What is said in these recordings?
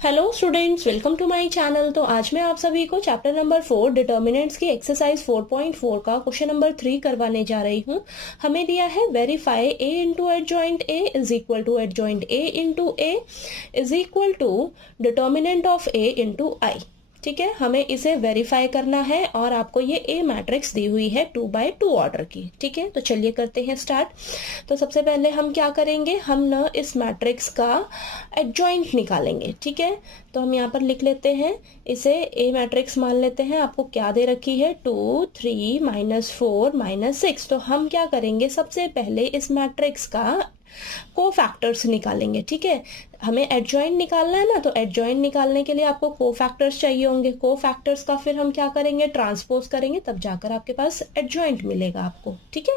Hello students, welcome to my channel. तो आज मैं आप सभी को चैप्टर नंबर 4 डिटर्मिनेंट्स की एक्सरसाइज 4.4 का क्वेश्चन नंबर 3 करवाने जा रही हूँ। हमें दिया है verify a into adjoint a is equal to adjoint a into a is equal to determinant of a into i। ठीक है, हमें इसे वेरीफाई करना है और आपको ये ए मैट्रिक्स दी हुई है 2x2 ऑर्डर की। ठीक है, तो चलिए करते हैं स्टार्ट। तो सबसे पहले हम क्या करेंगे, हम न इस मैट्रिक्स का एडजॉइंट निकालेंगे। ठीक है, तो हम यहाँ पर लिख लेते हैं, इसे ए मैट्रिक्स मान लेते हैं। आपको क्या दे रखी है, 2 3 -4 -6। तो हम क्या करेंगे, सबसे पहले इस मैट्रिक्स का कोफैक्टर्स निकालेंगे। ठीक है, हमें एडजॉइंट निकालना है ना, तो एडजॉइंट निकालने के लिए आपको कोफैक्टर्स चाहिए होंगे। कोफैक्टर्स का फिर हम क्या करेंगे, ट्रांसपोज करेंगे, तब जाकर आपके पास एडजॉइंट मिलेगा आपको। ठीक है,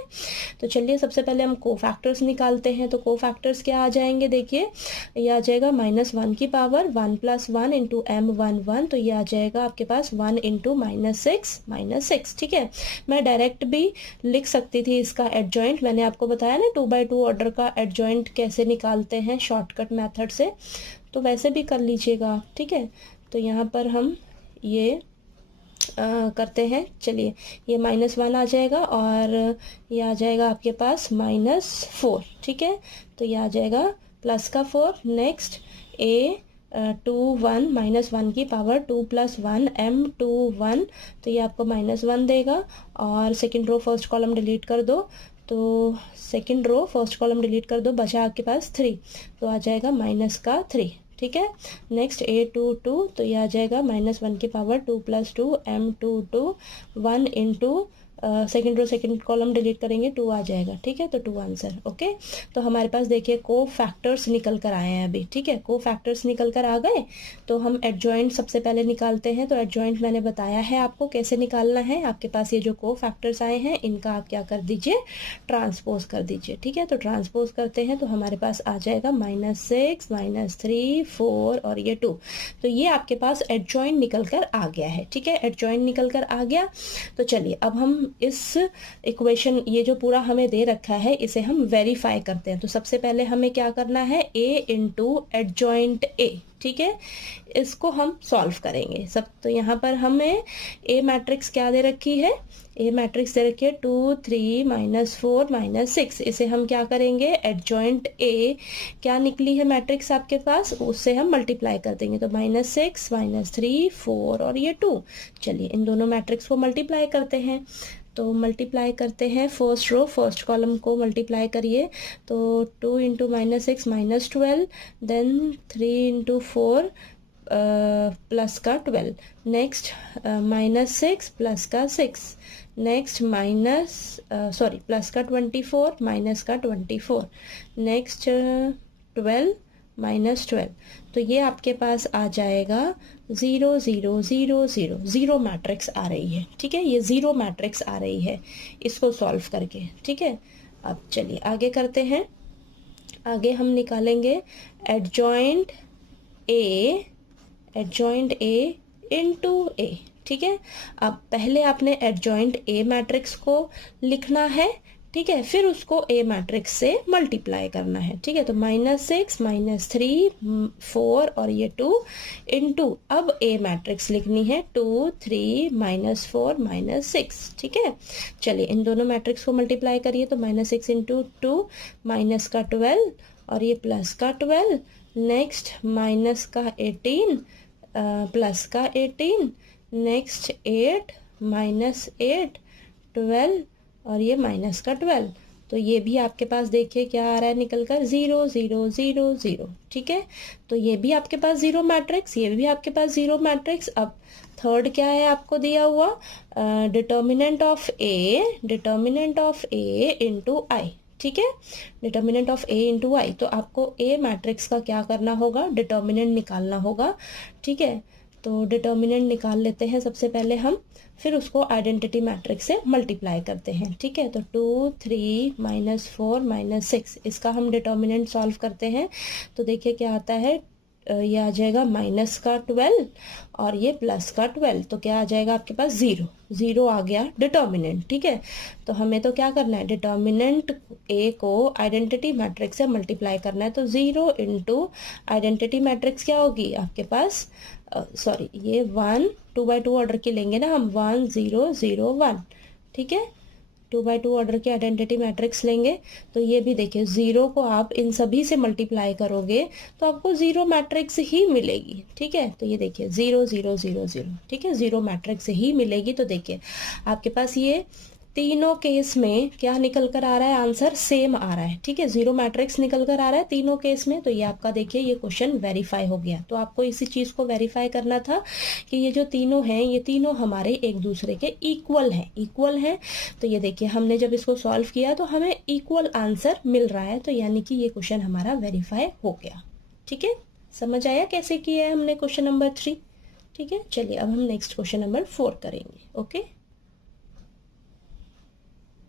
तो चलिए सबसे पहले हम कोफैक्टर्स निकालते हैं। तो कोफैक्टर्स क्या आ जाएंगे, देखिए ये आ जाएगा -1 की पावर 1 + 1 × m1 तो ये आ जाएगा आपके पास 1 × -6। ठीक है, मैं डायरेक्ट भी लिख सकती थी इसका एडजॉइंट। मैंने आपको बताया ना 2x2 ऑर्डर का एडजॉइंट कैसे निकालते हैं शॉर्टकट मेथड से, तो वैसे भी कर लीजिएगा आप। ठीक है, तो यहाँ पर हम ये करते हैं। चलिए, ये -1 आ जाएगा और ये आ जाएगा आपके पास -4। ठीक है, तो ये आ जाएगा प्लस का 4। नेक्स्ट a 2 1 -1 की पावर 2 + 1 m21 तो ये आपको -1 देगा। और second row first column delete कर दो, तो second row first column delete कर दो, बचा आपके पास 3, तो आ जाएगा -3। ठीक है, नेक्स्ट a22 तो ये आ जाएगा -1 की power 2 + 2 m22 1 into second row second column delete करेंगे, 2 आ जाएगा। ठीक है, तो 2 आंसर। ओके, तो हमारे पास देखिए को फैक्टर्स निकल कर आए हैं अभी। ठीक है, को फैक्टर्स निकल कर आ गए, तो हम एडजॉइंट सबसे पहले निकालते हैं। तो एडजॉइंट मैंने बताया है आपको कैसे निकालना है। आपके पास ये जो को फैक्टर्स आए हैं, इनका आप क्या कर दीजिए, ट्रांसपोज कर दीजिए। ठीक है, तो ट्रांसपोज करते हैं तो हमारे पास आ जाएगा -6 -3 4 और ये 2। तो ये आपके पास एडजॉइंट निकल कर आ गया है। ठीक है, एडजॉइंट निकल कर आ गया। तो चलिए अब हम इस इक्वेशन, ये जो पूरा हमें दे रखा है, इसे हम वेरीफाई करते हैं। तो सबसे पहले हमें क्या करना है, a इंटू एडजॉइंट a। ठीक है, इसको हम सॉल्व करेंगे सब। तो यहाँ पर हमें a मैट्रिक्स क्या दे रखी है, ए मैट्रिक्स दे रखी है 2 3 -4 -6। इसे हम क्या करेंगे, एडजॉइंट ए क्या निकली है मैट्रिक्स आपके पास, उससे हम मल्टीप्लाई कर देंगे। तो -6 -3 4 और ये 2। चलिए इन दोनों मैट्रिक्स को मल्टीप्लाई करते हैं। तो मल्टीप्लाई करते हैं, फर्स्ट रो फर्स्ट कॉलम को मल्टीप्लाई करिए। तो 2 × -6 -12, देन 3 × 4 प्लस का 12, नेक्स्ट -6 प्लस का 6, नेक्स्ट प्लस का 24 माइनस का 24, नेक्स्ट 12 -12। तो ये आपके पास आ जाएगा 0 0 0 0 0 मैट्रिक्स आ रही है। ठीक है, ये 0 मैट्रिक्स आ रही है इसको सॉल्व करके। ठीक है, अब चलिए आगे करते हैं। आगे हम निकालेंगे एडजॉइंट ए इंटू ए। ठीक है, अब पहले आपने एडजॉइंट ए मैट्रिक्स को लिखना है। ठीक है, फिर उसको ए मैट्रिक्स से मल्टीप्लाई करना है। ठीक है, तो -6 -3 4 और ये 2 इंटू, अब ए मैट्रिक्स लिखनी है 2 3 -4 -6। ठीक है, चलिए इन दोनों मैट्रिक्स को मल्टीप्लाई करिए। तो -6 × 2 माइनस का 12 और ये प्लस का 12, नेक्स्ट माइनस का 18 प्लस का 18, नेक्स्ट 8 -8 12 और ये माइनस का 12। तो ये भी आपके पास देखिए क्या आ रहा है निकल कर, 0 0 0 0। ठीक है, तो ये भी आपके पास 0 मैट्रिक्स, ये भी आपके पास 0 मैट्रिक्स। अब थर्ड क्या है आपको दिया हुआ, डिटर्मिनेंट ऑफ ए इंटू आई। ठीक है, डिटर्मिनेंट ऑफ a इंटू आई। तो आपको a मैट्रिक्स का क्या करना होगा, डिटर्मिनेंट निकालना होगा। ठीक है, तो डिटर्मिनेंट निकाल लेते हैं सबसे पहले हम, फिर उसको आइडेंटिटी मैट्रिक्स से मल्टीप्लाई करते हैं। ठीक है, तो 2 3 -4 -6 इसका हम डिटर्मिनेंट सॉल्व करते हैं। तो देखिए क्या आता है, ये आ जाएगा माइनस का 12 और ये प्लस का 12, तो क्या आ जाएगा आपके पास 0, 0 आ गया डिटर्मिनेंट। ठीक है, तो हमें तो क्या करना है, डिटर्मिनेंट ए को आइडेंटिटी मैट्रिक्स से मल्टीप्लाई करना है। तो 0 इंटू आइडेंटिटी मैट्रिक्स क्या होगी आपके पास, सॉरी ये 1 2x2 ऑर्डर की लेंगे ना हम, 1 0 0 1। ठीक है, 2x2 ऑर्डर की आइडेंटिटी मैट्रिक्स लेंगे। तो ये भी देखिए 0 को आप इन सभी से मल्टीप्लाई करोगे तो आपको 0 मैट्रिक्स ही मिलेगी। ठीक है, तो ये देखिए 0 0 0 0, ठीक है, 0 मैट्रिक्स ही मिलेगी। तो देखिए आपके पास ये तीनों केस में क्या निकल कर आ रहा है, आंसर सेम आ रहा है। ठीक है, 0 मैट्रिक्स निकल कर आ रहा है तीनों केस में। तो ये आपका देखिए ये क्वेश्चन वेरीफाई हो गया। तो आपको इसी चीज को वेरीफाई करना था कि ये जो तीनों हैं ये तीनों हमारे एक दूसरे के इक्वल हैं, इक्वल हैं। तो ये देखिए हमने जब इसको सॉल्व किया तो हमें इक्वल आंसर मिल रहा है, तो यानी कि ये क्वेश्चन हमारा वेरीफाई हो गया। ठीक है, समझ आया कैसे किया है हमने क्वेश्चन नंबर 3। ठीक है, चलिए अब हम नेक्स्ट क्वेश्चन नंबर 4 करेंगे। ओके।